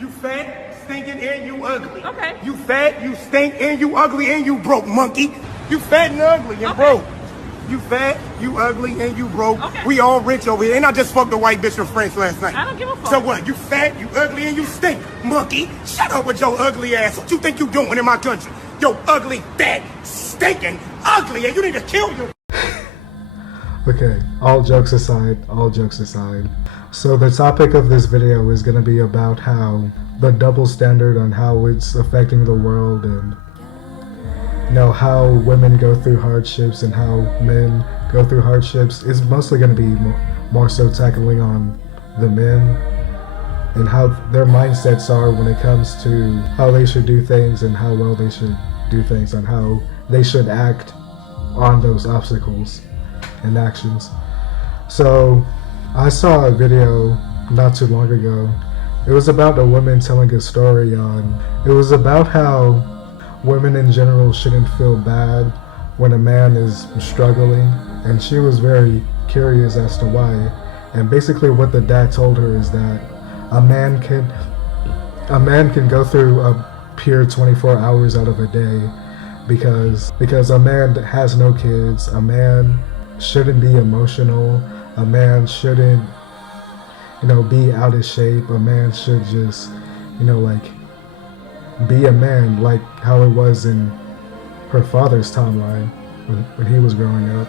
You fat, stinking, and you ugly. Okay. You fat, you stink, and you ugly, and you broke, monkey. You fat and ugly and broke. You fat, you ugly, and you broke. Okay. We all rich over here. And I just fucked a white bitch from France last night. I don't give a fuck. So what? You fat, you ugly, and you stink, monkey. Shut up with your ugly ass. What you think you doing in my country? Yo, ugly, fat, stinking, ugly, and you need to kill you. Okay, all jokes aside. So the topic of this video is going to be about how the double standard on how it's affecting the world, and how women go through hardships and how men go through hardships. Is mostly going to be more so tackling on the men and how their mindsets are when it comes to how they should do things and how well they should do things and how they should act on those obstacles and actions. So I saw a video not too long ago. It was about a woman telling a story on, it was about how women in general shouldn't feel bad when a man is struggling, and she was very curious as to why. And basically what the dad told her is that a man can go through a pure 24 hours out of a day because a man has no kids. A man shouldn't be emotional. A man shouldn't be out of shape. A man should just be a man, like how it was in her father's timeline when he was growing up.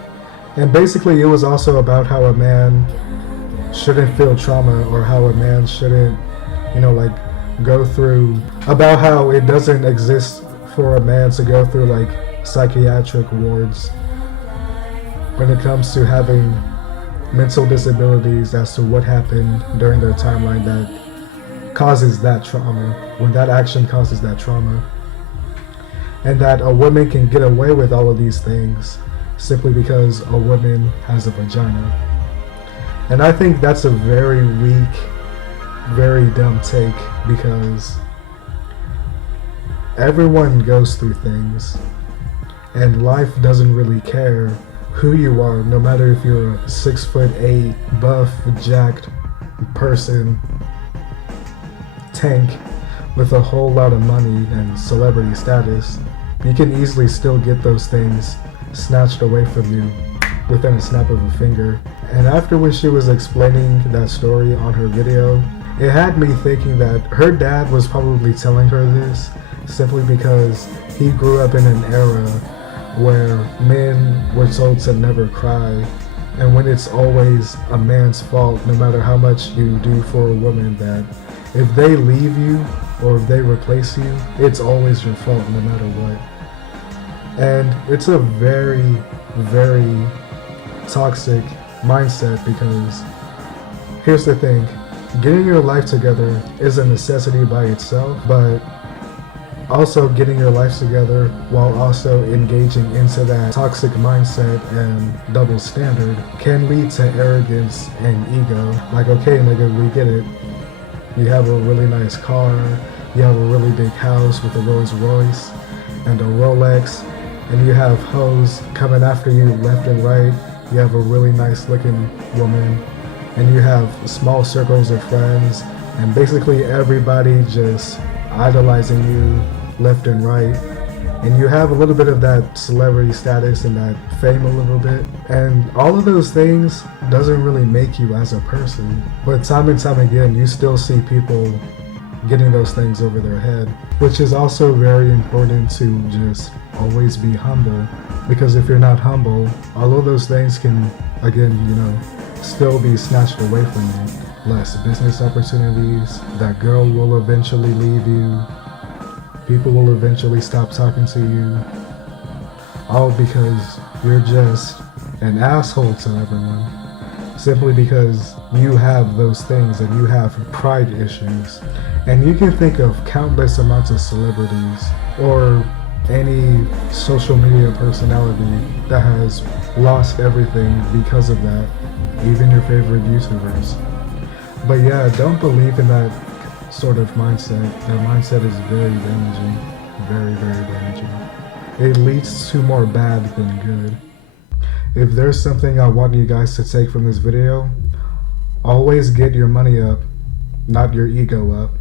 And basically it was also about how a man shouldn't feel trauma, or how a man shouldn't go through, about how it doesn't exist for a man to go through psychiatric wards when it comes to having mental disabilities as to what happened during their timeline that causes that trauma, when that action causes that trauma. And that a woman can get away with all of these things simply because a woman has a vagina. And I think that's a very weak, very dumb take, because everyone goes through things, and life doesn't really care who you are, no matter if you're a 6'8", buff, jacked person, tank with a whole lot of money and celebrity status. You can easily still get those things snatched away from you within a snap of a finger. And after when she was explaining that story on her video, it had me thinking that her dad was probably telling her this simply because he grew up in an era where men were told to never cry, and when it's always a man's fault, no matter how much you do for a woman, that if they leave you or if they replace you, it's always your fault no matter what. And it's a very, very toxic mindset, because here's the thing, getting your life together is a necessity by itself, but also getting your life together while also engaging into that toxic mindset and double standard can lead to arrogance and ego. Like, okay nigga, we get it. You have a really nice car, you have a really big house with a Rolls Royce and a Rolex, and you have hoes coming after you left and right. You have a really nice looking woman, and you have small circles of friends, and basically everybody just idolizing you left and right, and you have a little bit of that celebrity status and that fame a little bit, and all of those things doesn't really make you as a person. But time and time again, you still see people getting those things over their head, which is also very important to just always be humble, because if you're not humble, all of those things can, again, still be snatched away from you. Less business opportunities, that girl will eventually leave you, people will eventually stop talking to you, all because you're just an asshole to everyone, simply because you have those things and you have pride issues. And you can think of countless amounts of celebrities or any social media personality that has lost everything because of that, even your favorite YouTubers. But yeah, don't believe in that sort of mindset. That mindset is very damaging, very, very damaging. It leads to more bad than good. If there's something I want you guys to take from this video, always get your money up, not your ego up.